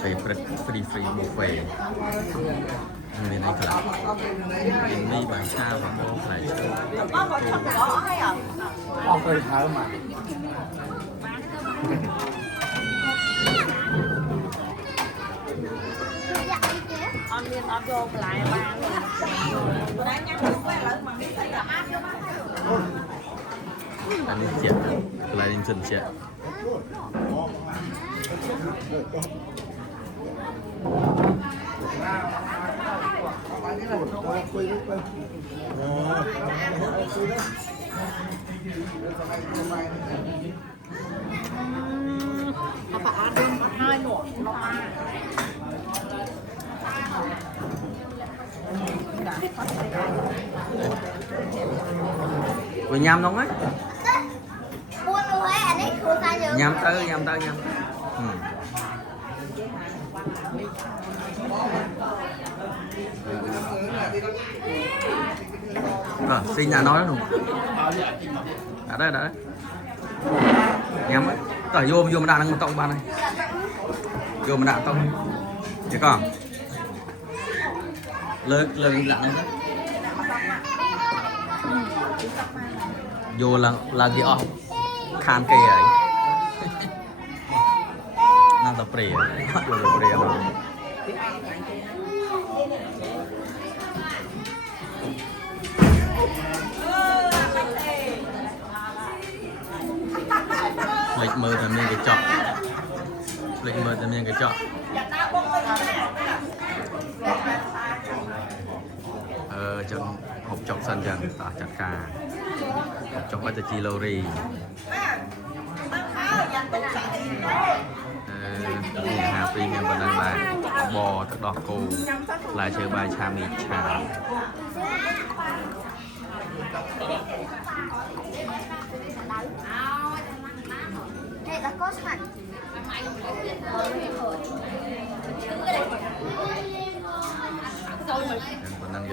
ไปฟรีบุฟเฟ่มีในกลับมีบางชาบางโมหลายชุดเคยท้ามาอันนี้เจ็บลายดินชนเจ็บRồi nhâm không ấy nhâm tới nhâm. Rồi xin nhà nói luôn đã đấy nhắm ấy rồi vô mà đang tông ba này vô mà đang tông chứ còn lên lặng đấy vô là gì ọ khan cây ấy năng tập rìa vô tập rìa lịch mơ thành nên cái chọn lịch mơ thành nên cái chọn chân hộp chọc sân dần ta chặt cà hộp chọc bắt chi lô ri hà phi miền Bắc Nam là bò thật đỏ cô là chơi bài cha mi cha Còn đang